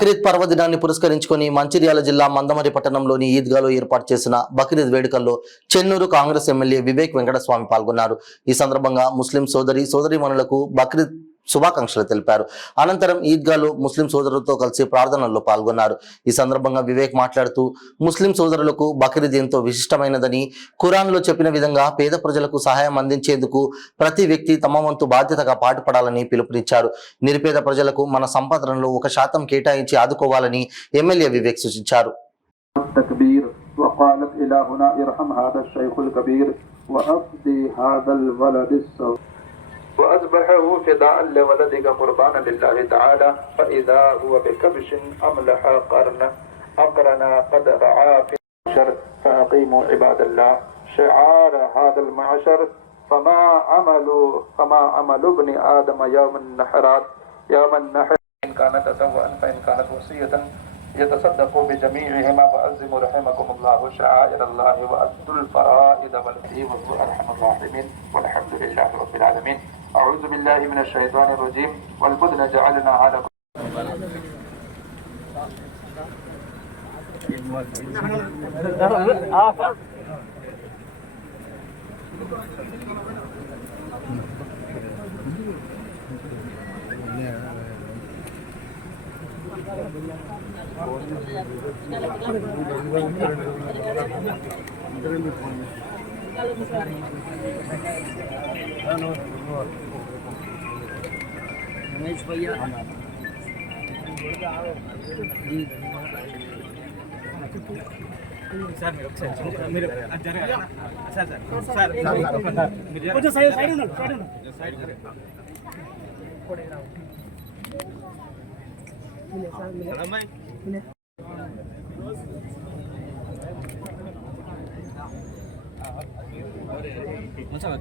బక్రీద్ పర్వదినాన్ని పురస్కరించుకొని మంచిర్యాల జిల్లా మందమరి పట్టణంలోని ఈద్గాలో ఏర్పాటు చేసిన బక్రీద్ వేడుకల్లో చెన్నూరు కాంగ్రెస్ ఎమ్మెల్యే వివేక్ వెంకటస్వామి పాల్గొన్నారు. ఈ సందర్భంగా ముస్లిం సోదరీమణులకు బక్రీద్ శుభాకాంక్షలు తెలిపారు. అనంతరం ఈద్గాలో ముస్లిం సోదరులతో కలిసి ప్రార్థనల్లో పాల్గొన్నారు. ఈ సందర్భంగా వివేక్ మాట్లాడుతూ ముస్లిం సోదరులకు బక్రీద్ ఎంతో విశిష్టమైనదని, ఖురాన్లో చెప్పిన విధంగా పేద ప్రజలకు సహాయం అందించేందుకు ప్రతి వ్యక్తి తమ వంతు బాధ్యతగా పాటుపడాలని పిలుపునిచ్చారు. నిరుపేద ప్రజలకు మన సంపాదనలో 1% కేటాయించి ఆదుకోవాలని ఎమ్మెల్యే వివేక్ సూచించారు. وأذبحه فداء لولدك قربانا لله تعالى فإذا هو بكبش أملح أقرنا قد رعى في المعشر فأقيموا عباد الله شعار هذا المعشر فما عمل ابن آدم يوم النحر إن كانت تسوءا فإن كانت وصية يتصدق بجميعهما وأعزموا رحمكم الله شعائر الله وأدوا الفرائض والهدي وهو أرحم الراحمين والحمد لله رب العالمين. أعوذ بالله من الشيطان الرجيم والبدن جعلناها لكم रमेश भैया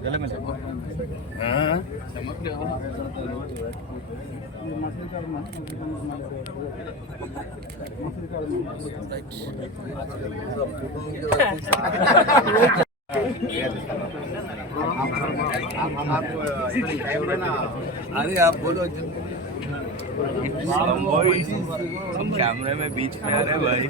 गले में अरे आप बोलो हम कैमरे में बीच में आ रहे भाई.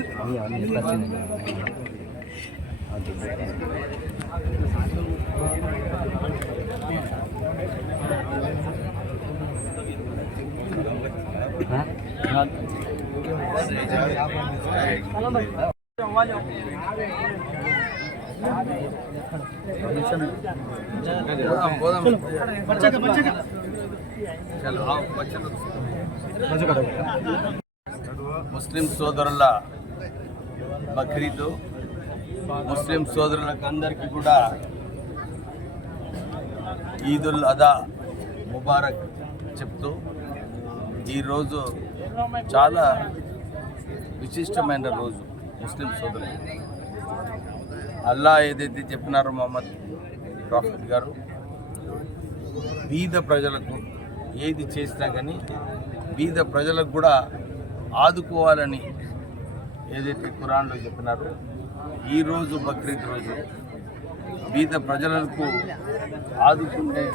ముస్లిం సోదరుల బక్రీద్ ముస్లిం సోదరులకు అందరికీ కూడా ఈదుల్ అదా ముబారక్ చెప్తూ ఈరోజు చాలా విశిష్టమైన రోజు. ముస్లిం సోదరులు అల్లా ఏదైతే చెప్పినారో మొహమ్మద్ ప్రాఫెట్ గారు, బీద ప్రజలకు ఏది చేసినా కానీ బీద ప్రజలకు కూడా ఆదుకోవాలని ఏదైతే ఖురాన్లో చెప్పినారో, ఈరోజు బక్రీద్ రోజు బీద ప్రజలకు ఆదుకునే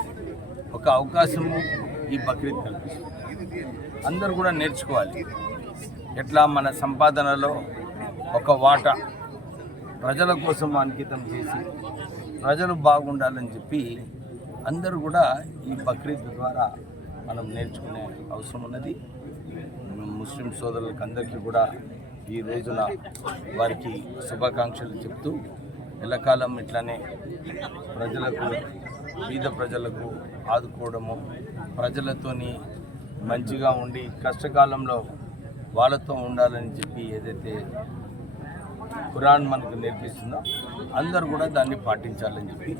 ఒక అవకాశము ఈ బక్రీద్ కల్పిస్తుంది. అందరూ కూడా నేర్చుకోవాలి ఎట్లా మన సంపాదనలో ఒక వాటా ప్రజల కోసం అంకితం చేసి ప్రజలు బాగుండాలని చెప్పి అందరూ కూడా ఈ బక్రీద్ ద్వారా మనం నేర్చుకునే అవసరం ఉన్నది. ముస్లిం సోదరులకు అందరికీ కూడా ఈ రోజున వారికి శుభాకాంక్షలు చెప్తూ ఎల్లకాలం ఇట్లానే ప్రజలకు బీద ప్రజలకు ఆదుకోవడము, ప్రజలతోని మంచిగా ఉండి కష్టకాలంలో వాళ్ళతో ఉండాలని చెప్పి ఏదైతే ఖురాన్ మనకు నేర్పిస్తుందో అందరూ కూడా దాన్ని పాటించాలని చెప్పి